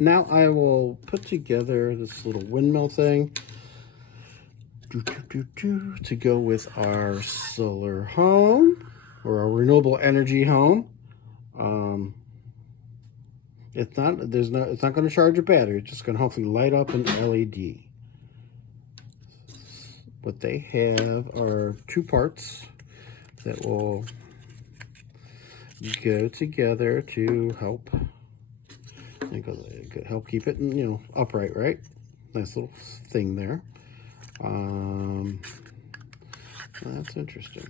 Now I will put together this little windmill thing to go with our solar home or our renewable energy home. It's not going to charge a battery. It's just going to hopefully light up an LED. What they have are two parts that will go together to help keep it, upright, right? Nice little thing there. That's interesting.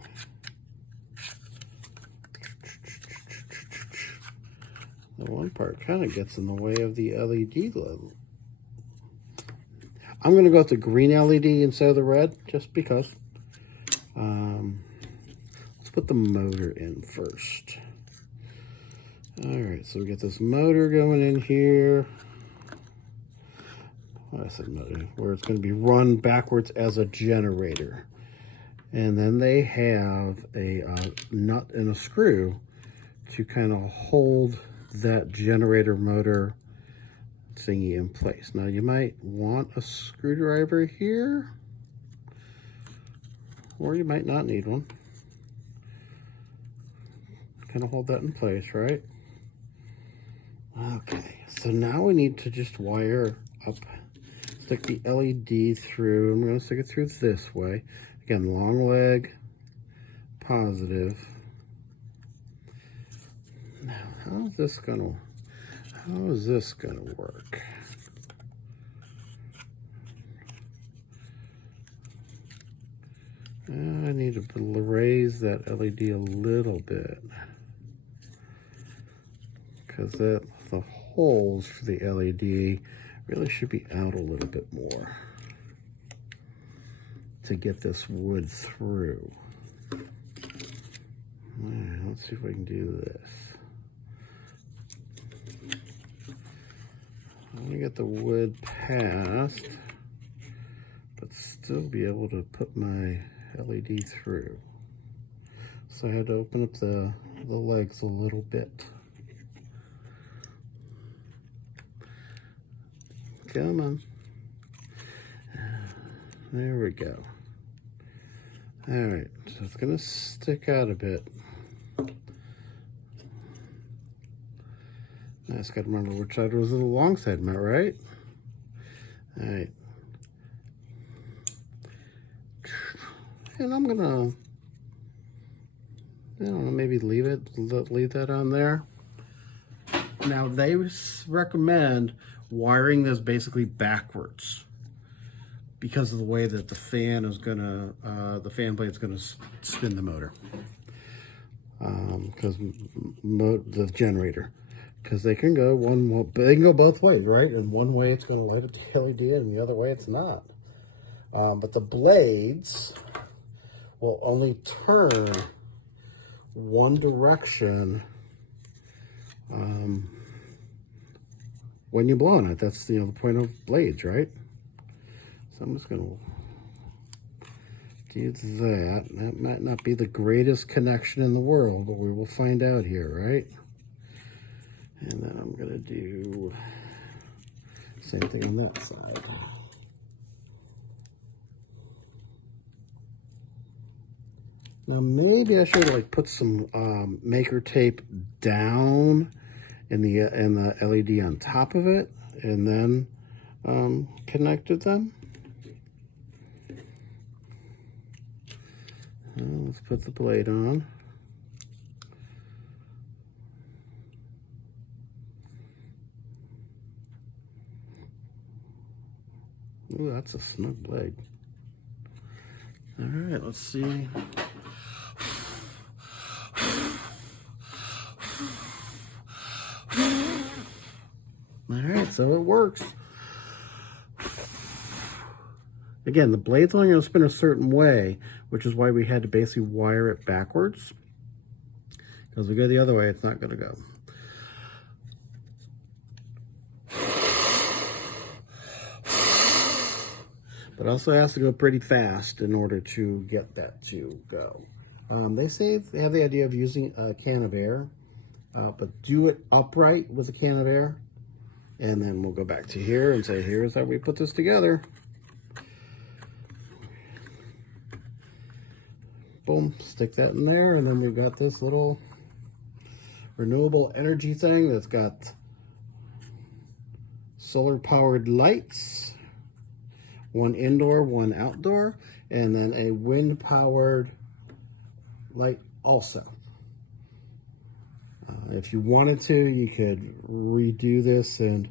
The one part kind of gets in the way of the LED level. I'm going to go with the green LED instead of the red, just because. Let's put the motor in first. Alright, so we get this motor going in here. I said motor, where it's going to be run backwards as a generator. And then they have a nut and a screw to kind of hold that generator motor thingy in place. Now you might want a screwdriver here, or you might not need one. Kind of hold that in place, right? Okay, so now we need to just wire up, stick the LED through. I'm going to stick it through this way. Again, long leg, positive. Now, how is this gonna work? I need to raise that LED a little bit, because the holes for the LED really should be out a little bit more to get this wood through. All right, let's see if we can do this. I'm gonna get the wood past, but still be able to put my LED through. So I had to open up the legs a little bit. Come on. There we go. All right, so it's gonna stick out a bit. I just gotta remember which side was the long side, am I right? All right. And I'm gonna, I don't know, maybe leave that on there. Now they recommend wiring this basically backwards, because of the way that the fan is gonna, the fan blade is gonna spin the motor, because the generator, because they can go both ways, right? And one way it's gonna light up the LED, and the other way it's not. But the blades will only turn one direction when you blow on it. That's the point of blades, right? So I'm just going to do that. That might not be the greatest connection in the world, but we will find out here, right? And then I'm going to do the same thing on that side. Now maybe I should put some maker tape down in the LED on top of it, and then connected them. Let's put the blade on. Ooh, that's a smooth blade. All right, let's see. All right, so it works. Again, the blade's only going to spin a certain way, which is why we had to basically wire it backwards. Because if we go the other way, it's not going to go. But it also has to go pretty fast in order to get that to go. They say they have the idea of using a can of air, but do it upright with a can of air. And then we'll go back to here and say, here's how we put this together. Boom, stick that in there, and then we've got this little renewable energy thing that's got solar powered lights, one indoor, one outdoor, and then a wind powered light also. If you wanted to, you could redo this and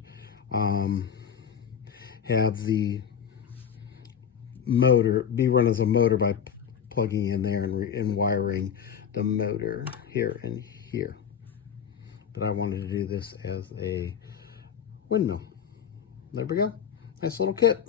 have the motor be run as a motor by plugging in there and wiring the motor here and here. But I wanted to do this as a windmill. There we go. Nice little kit.